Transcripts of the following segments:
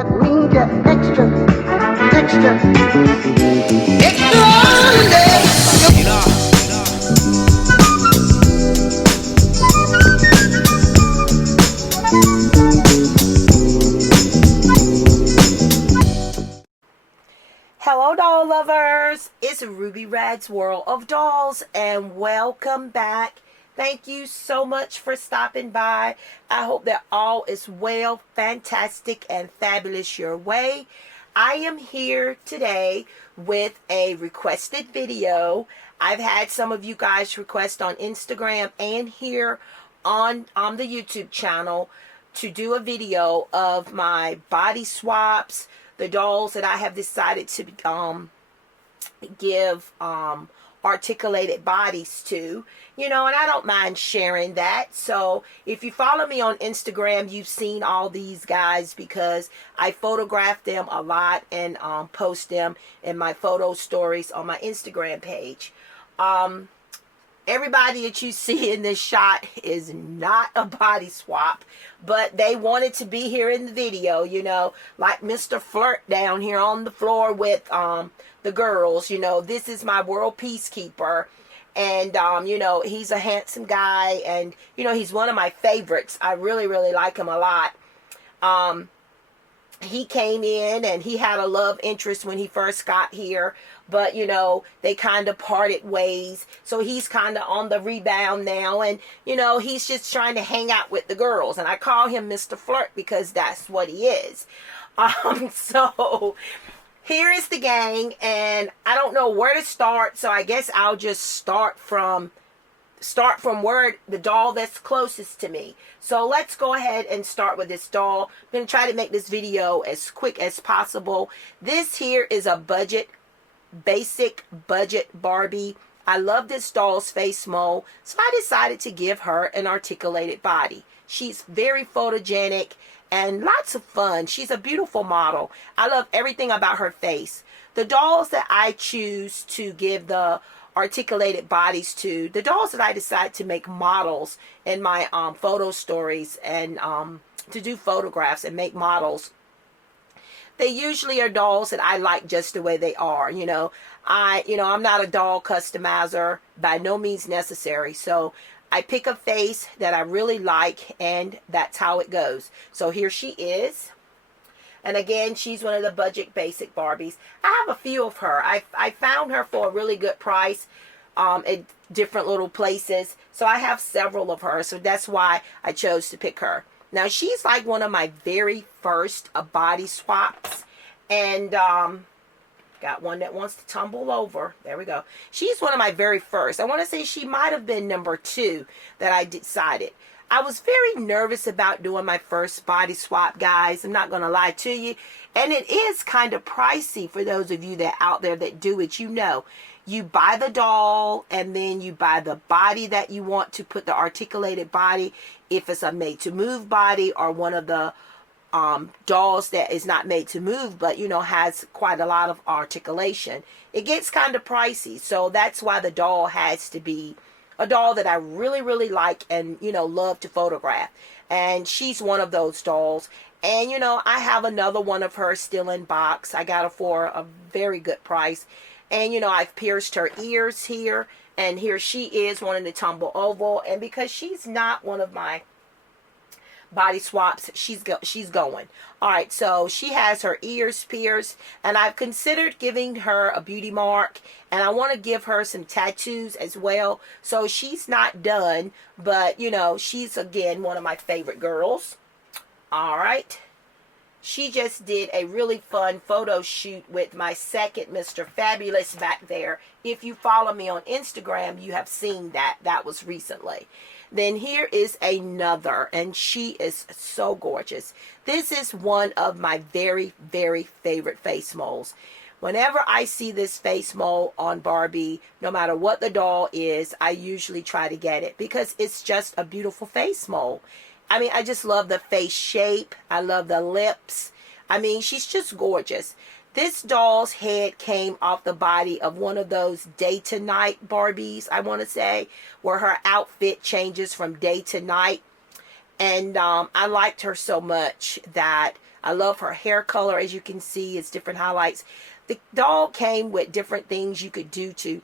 That means you're extra, extra, extraordinary. Hello doll lovers, it's Ruby Rad's World of Dolls and welcome back. Thank you so much for stopping by. I hope that all is well, fantastic, and fabulous your way. I am here today with a requested video. I've had some of you guys request on Instagram and here on the YouTube channel to do a video of my body swaps, the dolls that I have decided to give articulated bodies to, and I don't mind sharing that. So if you follow me on Instagram, you've seen all these guys because I photograph them a lot and post them in my photo stories on my Instagram page. Everybody that you see in this shot is not a body swap, but they wanted to be here in the video, like Mr. Flirt down here on the floor with the girls. This is my world peacekeeper, and he's a handsome guy, and he's one of my favorites. I really like him a lot. He came in and he had a love interest when he first got here, but they kind of parted ways, so he's kind of on the rebound now, and he's just trying to hang out with the girls, and I call him Mr. Flirt because that's what he is. So here is the gang, and I don't know where to start, so I guess I'll just start from where the doll that's closest to me. So let's go ahead and start with this doll. I'm going to try to make this video as quick as possible. This here is a basic budget Barbie. I love this doll's face mold, so I decided to give her an articulated body. She's very photogenic and lots of fun. She's a beautiful model. I love everything about her face. The dolls that I choose to give the articulated bodies to, the dolls that I decide to make models in my photo stories and to do photographs and make models, they usually are dolls that I like just the way they are. I'm not a doll customizer, by no means necessary. So I pick a face that I really like, and that's how it goes. So here she is. And again, she's one of the budget basic Barbies. I have a few of her. I found her for a really good price at different little places. So I have several of her. So that's why I chose to pick her. Now, she's like one of my very first body swaps. And got one that wants to tumble over. There we go. She's one of my very first. I want to say she might have been number 2 that I decided. I was very nervous about doing my first body swap, guys. I'm not going to lie to you. And it is kind of pricey for those of you that out there that do it. You buy the doll and then you buy the body that you want to put the articulated body. If it's a made to move body or one of the dolls that is not made to move, but has quite a lot of articulation, it gets kind of pricey. So that's why the doll has to be a doll that I really like and love to photograph. And she's one of those dolls. And I have another one of her still in box. I got her for a very good price. And I've pierced her ears here, and here she is wanting to tumble oval. And because she's not one of my body swaps, she's going. All right, so she has her ears pierced, and I've considered giving her a beauty mark, and I want to give her some tattoos as well. So she's not done, but she's again one of my favorite girls. All right, she just did a really fun photo shoot with my second Mr. Fabulous back there. If you follow me on Instagram, you have seen that was recently. Then here is another, and she is so gorgeous. This is one of my very favorite face molds. Whenever I see this face mold on Barbie, no matter what the doll is, I usually try to get it because it's just a beautiful face mold. I mean, I just love the face shape. I love the lips. I mean, she's just gorgeous. This doll's head came off the body of one of those day to night Barbies, I want to say, where her outfit changes from day to night. And I liked her so much that I love her hair color. As you can see, it's different highlights. The doll came with different things you could do to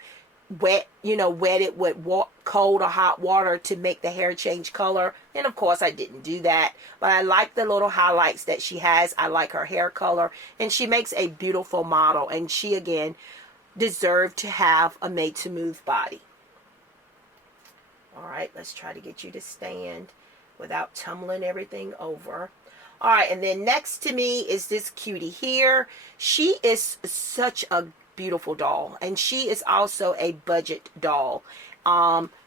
wet it with cold or hot water to make the hair change color. And of course I didn't do that, but I like the little highlights that she has. I like her hair color, and she makes a beautiful model, and she again deserved to have a made to move body. All right, let's try to get you to stand without tumbling everything over. All right, and then next to me is this cutie here. She is such a beautiful doll, and she is also a budget doll.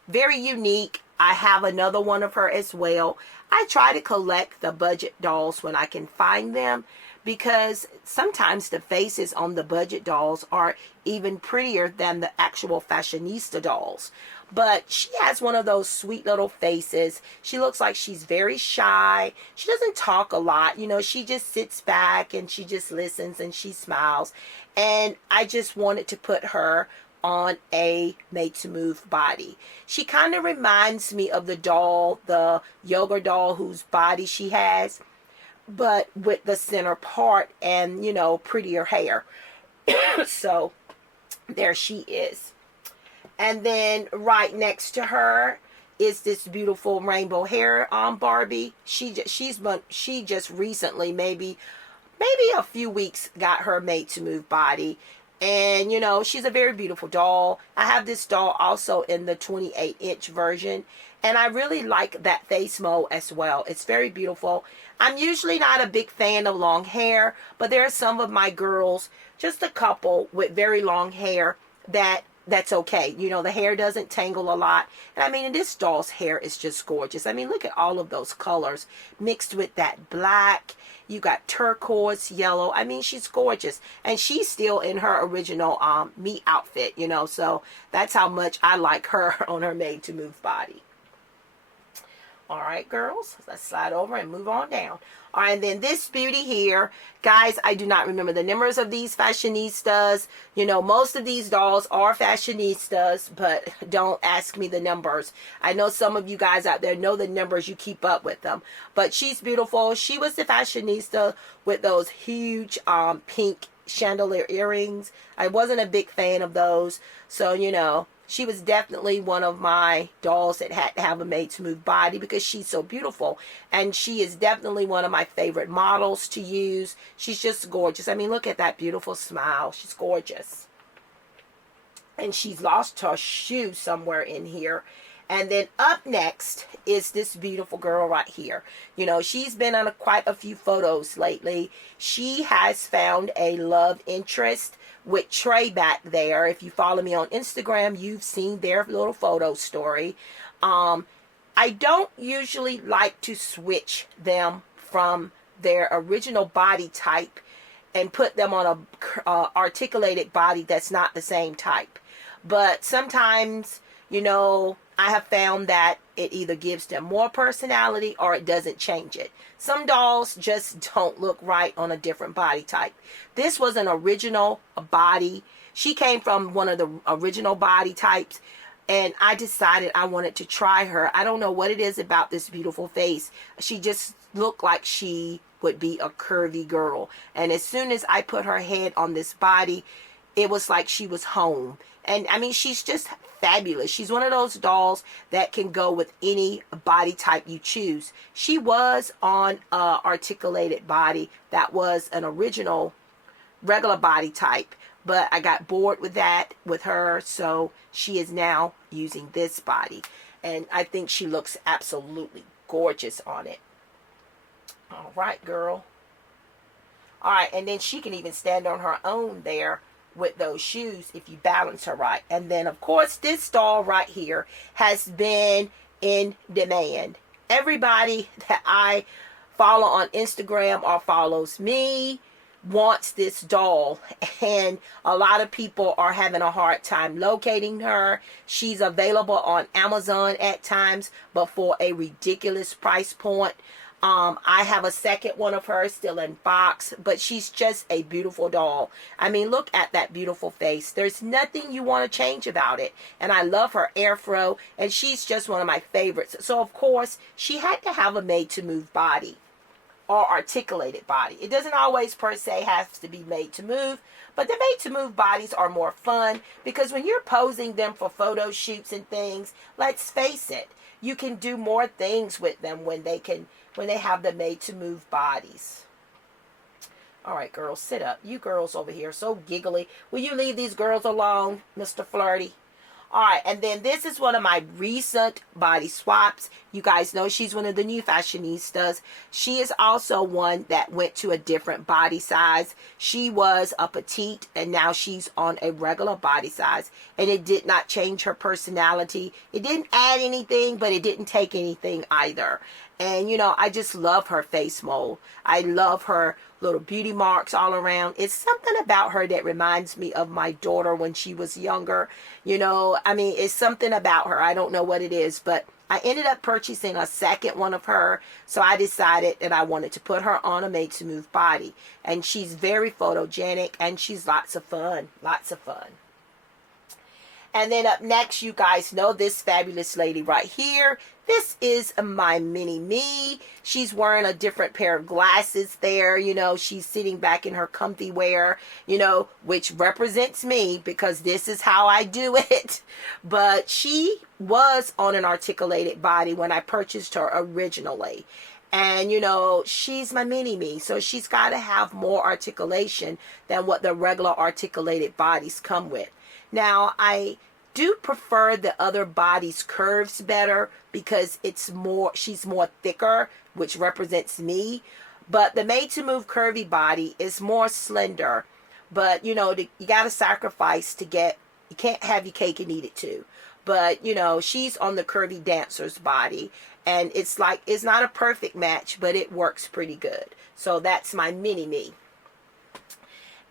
Very unique. I have another one of her as well. I try to collect the budget dolls when I can find them, because sometimes the faces on the budget dolls are even prettier than the actual fashionista dolls. But she has one of those sweet little faces. She looks like she's very shy. She doesn't talk a lot. She just sits back and she just listens and she smiles. And I just wanted to put her on a made to move body. She kind of reminds me of the doll, the yoga doll whose body she has, but with the center part and, prettier hair. So there she is. And then right next to her is this beautiful rainbow hair Barbie. She just recently, maybe a few weeks, got her made to move body. And she's a very beautiful doll. I have this doll also in the 28-inch version, and I really like that face mold as well. It's very beautiful. I'm usually not a big fan of long hair, but there are some of my girls, just a couple, with very long hair that's okay. The hair doesn't tangle a lot. And this doll's hair is just gorgeous. Look at all of those colors mixed with that black. You got turquoise, yellow. She's gorgeous. And she's still in her original me outfit, so that's how much I like her on her made to move body. All right, girls, let's slide over and move on down. All right, and then this beauty here, guys, I do not remember the numbers of these fashionistas. Most of these dolls are fashionistas, but don't ask me the numbers. I know some of you guys out there know the numbers. You keep up with them. But she's beautiful. She was the fashionista with those huge pink chandelier earrings. I wasn't a big fan of those. So, she was definitely one of my dolls that had to have a made to move body because she's so beautiful. And she is definitely one of my favorite models to use. She's just gorgeous. Look at that beautiful smile. She's gorgeous. And she's lost her shoe somewhere in here. And then up next is this beautiful girl right here. She's been on quite a few photos lately. She has found a love interest with Trey back there. If you follow me on Instagram, you've seen their little photo story. I don't usually like to switch them from their original body type and put them on a articulated body that's not the same type. But sometimes, I have found that it either gives them more personality or it doesn't change it. Some dolls just don't look right on a different body type. This was an original body. She came from one of the original body types, and I decided I wanted to try her. I don't know what it is about this beautiful face. She just looked like she would be a curvy girl. And as soon as I put her head on this body, it was like she was home. And she's just fabulous. She's one of those dolls that can go with any body type you choose. She was on a articulated body that was an original regular body type, but I got bored with that with her, so she is now using this body, and I think she looks absolutely gorgeous on it. All right, girl. All right, and then she can even stand on her own there with those shoes if you balance her right. And then of course this doll right here has been in demand. Everybody that I follow on Instagram or follows me wants this doll, and a lot of people are having a hard time locating her. She's available on Amazon at times, but for a ridiculous price point. I have a second one of her still in box, but she's just a beautiful doll. Look at that beautiful face. There's nothing you want to change about it. And I love her afro, and she's just one of my favorites. So of course, she had to have a made to move body. or articulated body. It doesn't always per se have to be made to move, but the made to move bodies are more fun because when you're posing them for photo shoots and things, let's face it, you can do more things with them when they have the made to move bodies. All right, girls, sit up. You girls over here so giggly. Will you leave these girls alone, Mr. Flirty? All right, and then this is one of my recent body swaps. You guys know she's one of the new fashionistas. She is also one that went to a different body size. She was a petite, and now she's on a regular body size. And it did not change her personality. It didn't add anything, but it didn't take anything either. And, you know, I just love her face mold. I love her little beauty marks all around. It's something about her that reminds me of my daughter when she was younger. You know, I mean, it's something about her. I don't know what it is, but I ended up purchasing a second one of her. So I decided that I wanted to put her on a made to move body. And she's very photogenic and she's lots of fun. Lots of fun. And then up next, you guys know this fabulous lady right here. This is my mini me. She's wearing a different pair of glasses there. You know, she's sitting back in her comfy wear, you know, which represents me because this is how I do it. But she was on an articulated body when I purchased her originally. And, you know, she's my mini me. So she's got to have more articulation than what the regular articulated bodies come with. Now, I do prefer the other body's curves better because she's more thicker, which represents me. But the made to move curvy body is more slender. But, you know, you got to sacrifice to get, you can't have your cake and eat it too. But, you know, she's on the curvy dancer's body. And it's like, it's not a perfect match, but it works pretty good. So that's my mini me.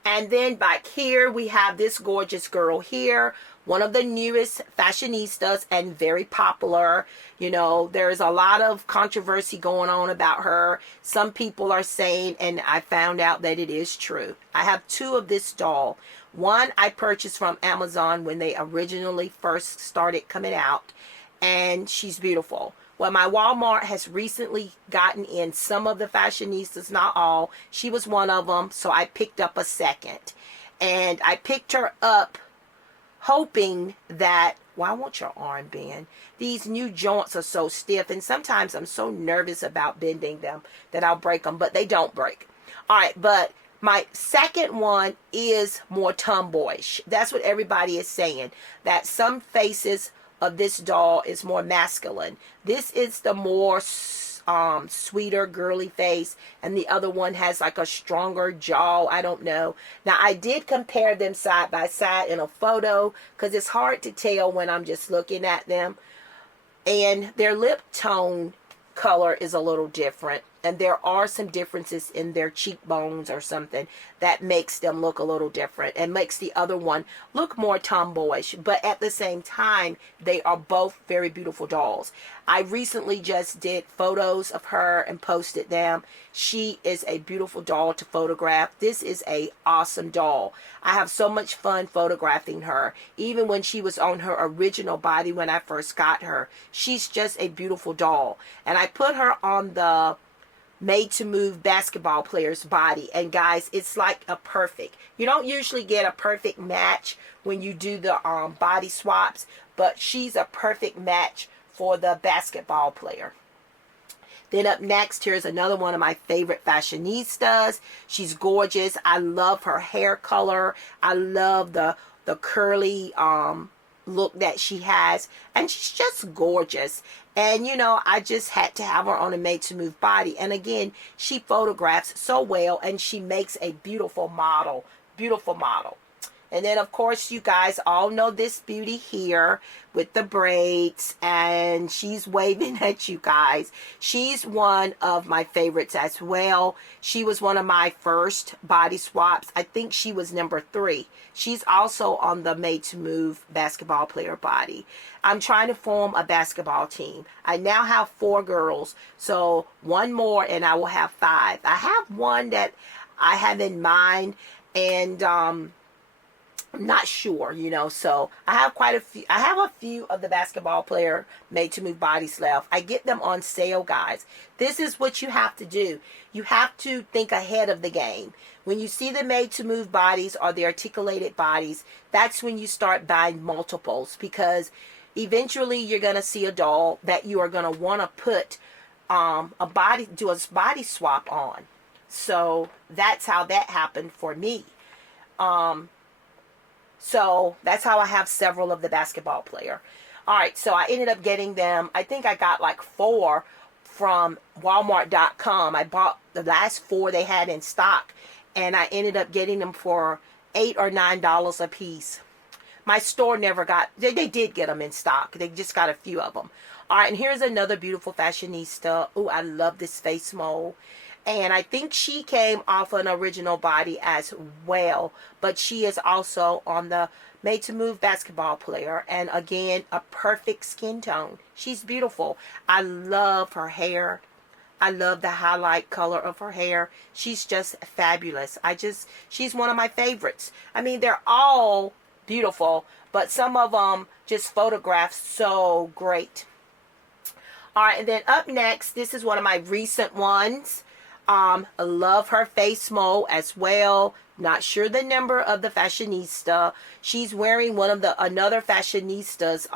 And then back here, we have this gorgeous girl here. One of the newest fashionistas and very popular. You know, there's a lot of controversy going on about her. Some people are saying, and I found out that it is true. I have two of this doll. One I purchased from Amazon when they originally first started coming out. And she's beautiful. Well, my Walmart has recently gotten in some of the fashionistas, not all. She was one of them, so I picked up a second. And I picked her up hoping that, well, I want your armband. These new joints are so stiff, and sometimes I'm so nervous about bending them that I'll break them, but they don't break. All right, but my second one is more tomboyish. That's what everybody is saying, that some faces of this doll is more masculine. This is the more sweeter girly face, and the other one has like a stronger jaw. I don't know. Now I did compare them side by side in a photo because it's hard to tell when I'm just looking at them, and their lip tone color is a little different, and there are some differences in their cheekbones or something that makes them look a little different and makes the other one look more tomboyish. But at the same time, they are both very beautiful dolls. I recently just did photos of her and posted them. She is a beautiful doll to photograph. This is a awesome doll. I have so much fun photographing her. Even when she was on her original body when I first got her, she's just a beautiful doll. And I put her on the made to move basketball player's body, and guys, it's like a perfect, you don't usually get a perfect match when you do the body swaps, but she's a perfect match for the basketball player. Then up next, here's another one of my favorite fashionistas. She's gorgeous. I love her hair color. I love the curly look that she has, and she's just gorgeous. And you know, I just had to have her on a made to move body. And again, she photographs so well, and she makes a beautiful model. Beautiful model. And then of course, you guys all know this beauty here with the braids, and she's waving at you guys. She's one of my favorites as well. She was one of my first body swaps. I think she was number 3. She's also on the made to move basketball player body. I'm trying to form a basketball team. I now have 4 girls, so one more and I will have 5. I have one that I have in mind, and I'm not sure, you know. So I have quite a few. I have a few of the basketball player made to move bodies left. I get them on sale, guys. This is what you have to do. You have to think ahead of the game. When you see the made to move bodies or the articulated bodies, that's when you start buying multiples, because eventually you're going to see a doll that you are going to want to put do a body swap on. So that's how that happened for me. So that's how I have several of the basketball player. All right, so I ended up getting them. I think I got like 4 from Walmart.com. I bought the last 4 they had in stock, and I ended up getting them for $8 or $9 a piece. My store never got, they did get them in stock. They just got a few of them. All right, and here's another beautiful fashionista. Oh, I love this face mold. And I think she came off an original body as well, but she is also on the made to move basketball player, and again, a perfect skin tone. She's beautiful. I love her hair. I love the highlight color of her hair. She's just fabulous. She's one of my favorites. I mean, they're all beautiful, but some of them just photograph so great. All right, and then up next, this is one of my recent ones. I love her face mold as well. Not sure the number of the fashionista. She's wearing one of another fashionista's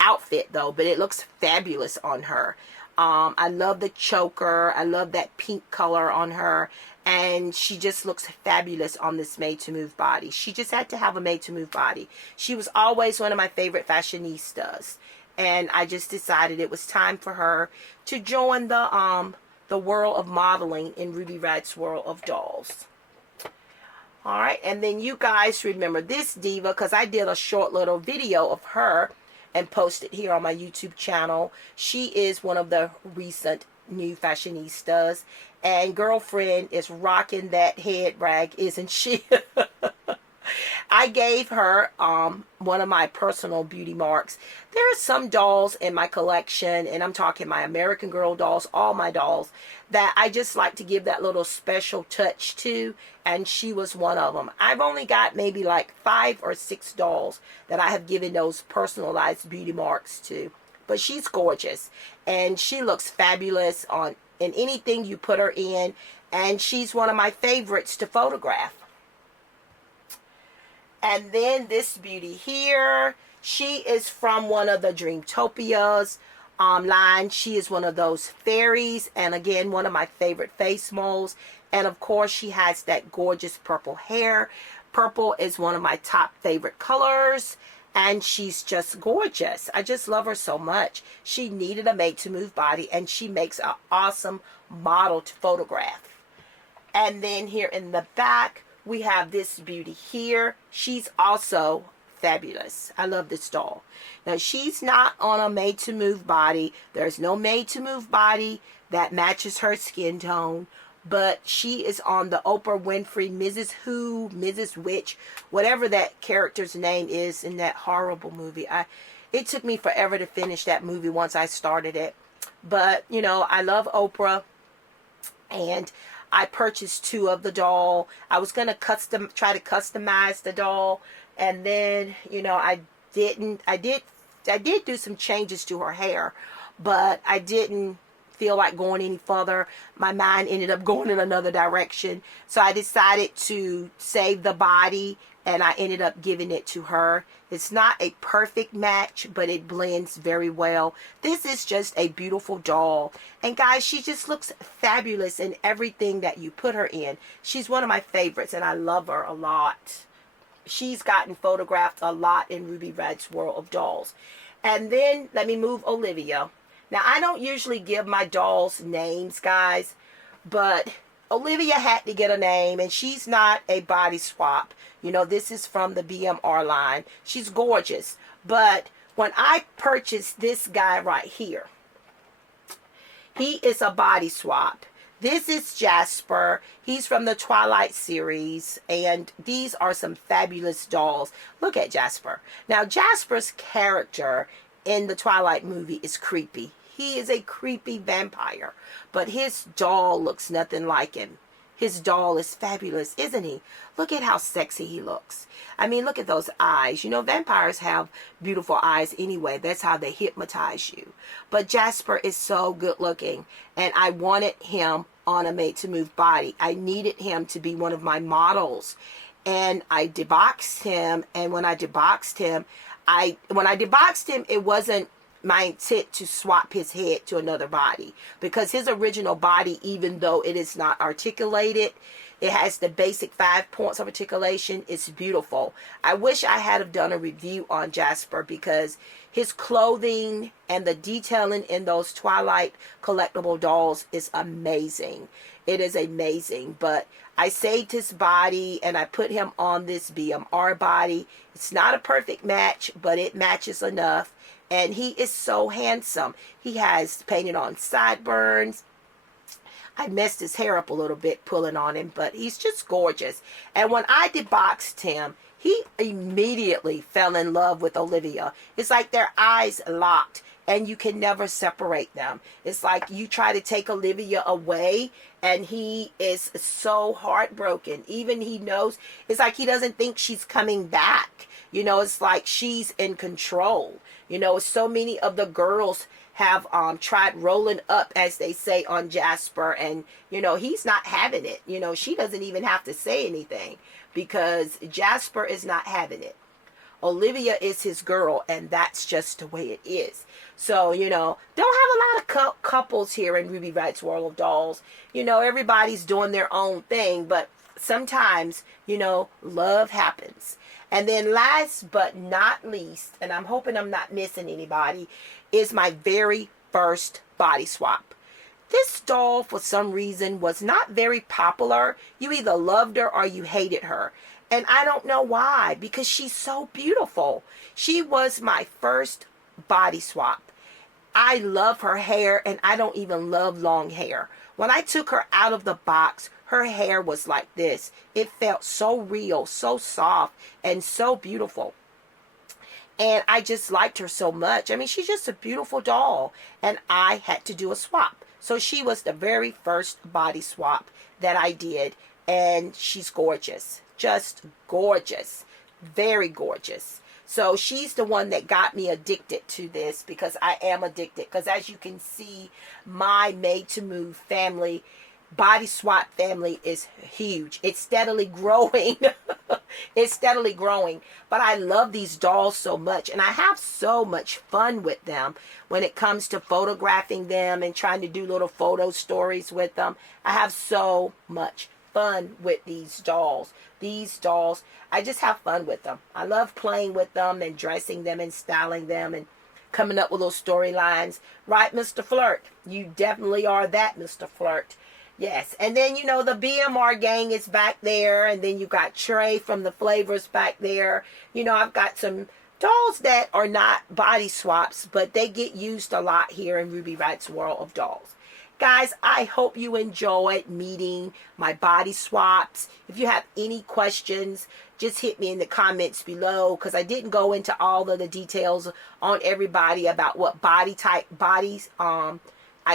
outfit though, but it looks fabulous on her. I love the choker. I love that pink color on her, and she just looks fabulous on this made to move body. She just had to have a made to move body. She was always one of my favorite fashionistas, and I just decided it was time for her to join the world of modeling in Ruby Rad's world of dolls. All right, and then you guys remember this diva, because I did a short little video of her and posted here on my YouTube channel. She is one of the recent new fashionistas, and girlfriend is rocking that head rag, isn't she? I gave her one of my personal beauty marks. There are some dolls in my collection, and I'm talking my American Girl dolls, all my dolls, that I just like to give that little special touch to, and she was one of them. I've only got maybe like 5 or 6 dolls that I have given those personalized beauty marks to. But she's gorgeous, and she looks fabulous in anything you put her in, and she's one of my favorites to photograph. And then this beauty here, she is from one of the Dreamtopias line. She is one of those fairies, and again, one of my favorite face molds. And of course, she has that gorgeous purple hair. Purple is one of my top favorite colors, and she's just gorgeous. I just love her so much. She needed a made to move body, and she makes an awesome model to photograph. And then here in the back, we have this beauty here. She's also fabulous. I love this doll. Now, she's not on a made to move body. There's no made to move body that matches her skin tone, but she is on the Oprah Winfrey Mrs. Who, Mrs. Witch, whatever that character's name is in that horrible movie. It took me forever to finish that movie once I started it. But, you know, I love Oprah, and I purchased 2 of the doll. I was going to try to customize the doll, and then, you know, I didn't. I did do some changes to her hair, but I didn't feel like going any further. My mind ended up going in another direction, so I decided to save the body, and I ended up giving it to her. It's not a perfect match, but it blends very well. This is just a beautiful doll, and guys, she just looks fabulous in everything that you put her in. She's one of my favorites, and I love her a lot. She's gotten photographed a lot in Ruby Rad's world of dolls. And then let me move Olivia. Now, I don't usually give my dolls names, guys, but Olivia had to get a name, and she's not a body swap. You know, this is from the BMR line. She's gorgeous. But when I purchased this guy right here, he is a body swap. This is Jasper. He's from the Twilight series, and these are some fabulous dolls. Look at Jasper. Now, Jasper's character in the Twilight movie is creepy. He is a creepy vampire, but his doll looks nothing like him. his doll is fabulous, isn't he? Look at how sexy he looks. I mean, look at those eyes. You know, vampires have beautiful eyes anyway. That's how they hypnotize you. But Jasper is so good looking, and I wanted him on a Made to Move body. I needed him to be one of my models, and I deboxed him. And when I deboxed him, it wasn't my intent to swap his head to another body, because his original body, even though it is not articulated, it has the basic 5 points of articulation. It's beautiful. I wish I had have done a review on Jasper, because his clothing and the detailing in those Twilight collectible dolls is amazing. It is amazing. But I saved his body and I put him on this BMR body. It's not a perfect match, but it matches enough. And he is so handsome. He has painted on sideburns. I messed his hair up a little bit pulling on him, but he's just gorgeous. And when I deboxed him, he immediately fell in love with Olivia. It's like their eyes locked, and you can never separate them. It's like you try to take Olivia away, and he is so heartbroken. Even he knows, it's like he doesn't think she's coming back. You know, it's like she's in control. You know, so many of the girls have tried rolling up, as they say, on Jasper, and you know, he's not having it. You know, she doesn't even have to say anything, because Jasper is not having it. Olivia is his girl, and that's just the way it is. So, you know, don't have a lot of couples here in Ruby Riot's World of Dolls. You know, everybody's doing their own thing, but sometimes, you know, love happens. And then last but not least, and I'm hoping I'm not missing anybody, is my very first body swap. This doll, for some reason, was not very popular. You either loved her or you hated her. And I don't know why, because she's so beautiful. She was my first body swap. I love her hair, and I don't even love long hair. When I took her out of the box, her hair was like this. It felt so real, so soft, and so beautiful. And I just liked her so much. I mean, she's just a beautiful doll. And I had to do a swap. So she was the very first body swap that I did. And she's gorgeous. Just gorgeous. Very gorgeous. So she's the one that got me addicted to this, because I am addicted. Because as you can see, my Made to Move family, body swap family, is huge. It's steadily growing. It's steadily growing. But I love these dolls so much, and I have so much fun with them when it comes to photographing them and trying to do little photo stories with them. I have so much fun with these dolls. These dolls, I just have fun with them. I love playing with them and dressing them and styling them and coming up with little storylines. Right, Mr. Flirt? You definitely are that, Mr. Flirt. Yes. And then, you know, the BMR gang is back there. And then you got Trey from the Flavors back there. You know, I've got some dolls that are not body swaps, but they get used a lot here in Ruby Riot's World of Dolls. Guys, I hope you enjoyed meeting my body swaps. If you have any questions, just hit me in the comments below, because I didn't go into all of the details on everybody about what body type bodies I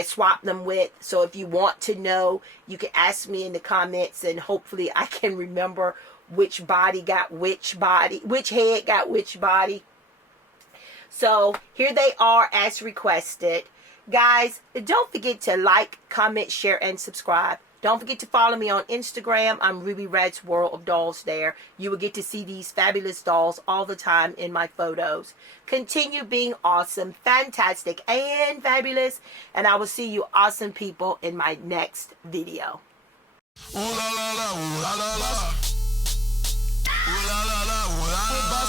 swap them with. So if you want to know, you can ask me in the comments, and hopefully I can remember which body got which body, which head got which body. So here they are as requested. Guys, don't forget to like, comment, share, and subscribe. Don't forget to follow me on Instagram. I'm Ruby Riot's World of Dolls there. You will get to see these fabulous dolls all the time in my photos. Continue being awesome, fantastic, and fabulous. And I will see you awesome people in my next video. Ooh la la la, ooh la la la. Ooh la la la, ooh la la la.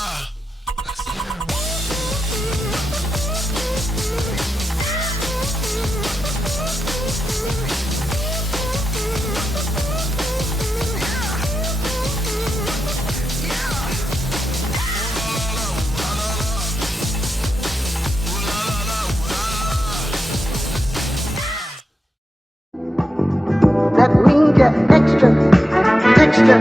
That means you're extra, extra.